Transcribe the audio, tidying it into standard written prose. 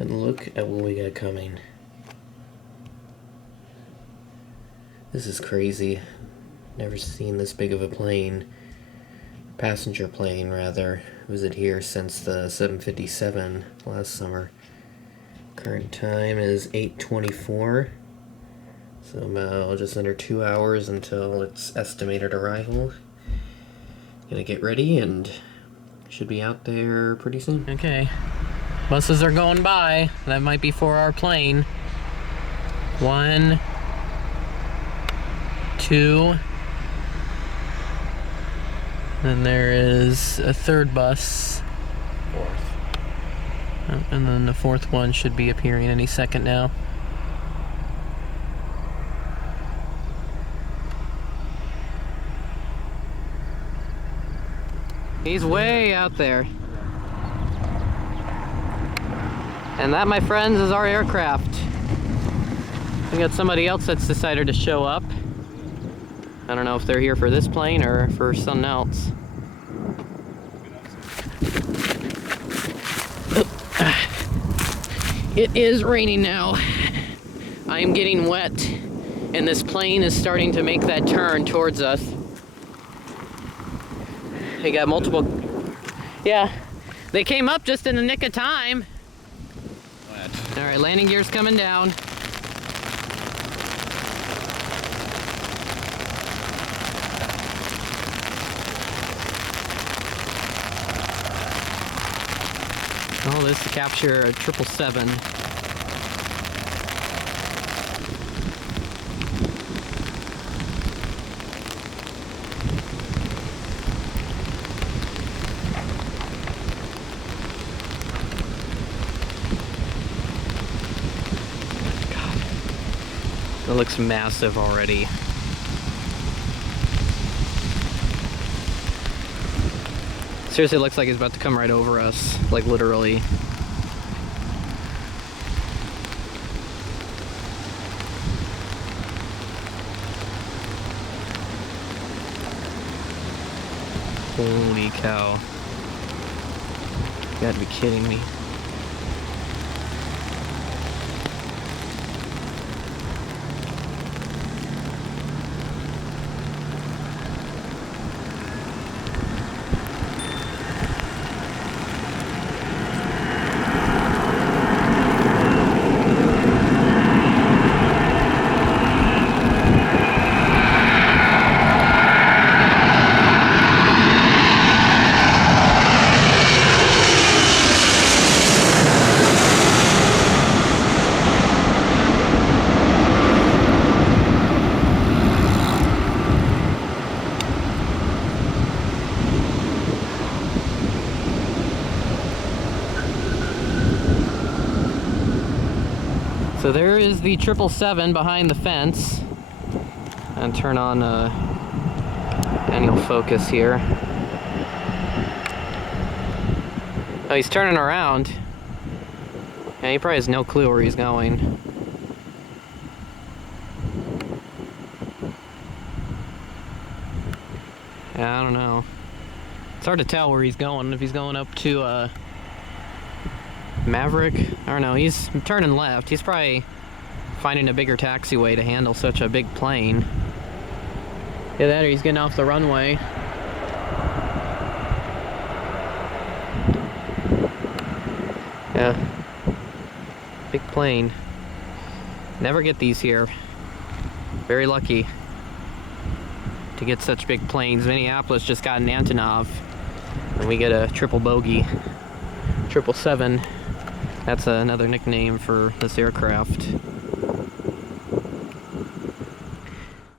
And look at what we got coming. This is crazy. Never seen this big of a plane. Passenger plane, rather. Visit here since the 757 last summer. Current time is 8:24. So about just under 2 hours until its estimated arrival. Gonna get ready and should be out there pretty soon. Okay. Buses are going by. That might be for our plane. 1, 2. Then there is a third bus. Fourth. And then the fourth one should be appearing any second now. He's way out there. And that, my friends, is our aircraft. We got somebody else that's decided to show up. I don't know if they're here for this plane or for something else. It is raining now. I am getting wet, and this plane is starting to make that turn towards us. They got multiple... Yeah, they came up just in the nick of time. All right, landing gear's coming down. Oh, this is to capture a 777. It looks massive already. Seriously, it looks like it's about to come right over us, like literally. Holy cow. You gotta be kidding me. So there is the 777 behind the fence. And turn on manual focus here. Oh, he's turning around. Yeah, he probably has no clue where he's going. Yeah, I don't know. It's hard to tell where he's going. If he's going up to Maverick, I don't know. He's turning left. He's probably finding a bigger taxiway to handle such a big plane. Yeah, that or he's getting off the runway. Yeah. Big plane. Never get these here. Very lucky to get such big planes. Minneapolis just got an Antonov, and we get a triple bogey. 777. That's another nickname for this aircraft.